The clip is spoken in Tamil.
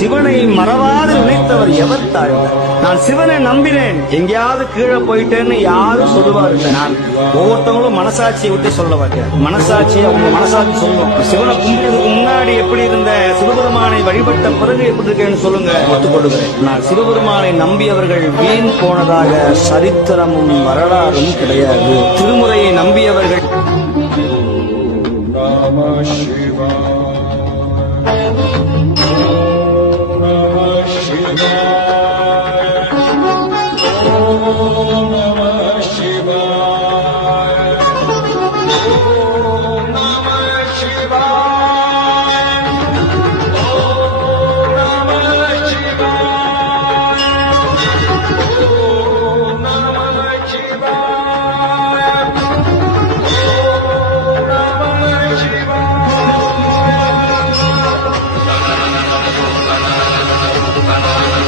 சிவனை மறவாது நினைத்தவர் எவர் தாழ்ந்தார். நான் சிவனை நம்பினேன், எங்கேயாவது கீழே போயிட்டேன்னு யாரும் சொல்லுவாருங்க. நான் ஒவ்வொருத்தவங்களும் மனசாட்சியை விட்டு சொல்ல மாட்டேன். மனசாட்சியை அவங்க மனசாட்சி சொல்லும். சிவனை கும்பிடுறதுக்கு முன்னாடி எப்படி இருந்த, சிவபெருமானை வழிபட்ட பிறகு எப்படி இருக்கேன்னு சொல்லுங்க, ஒத்துக்கொள்ளுகிறேன். நான் சிவபெருமானை நம்பியவர்கள் வீண் போனதாக சரித்திரமும் வரலாறும் கிடையாது. திருமுறையை நம்பியவர்கள் Bye.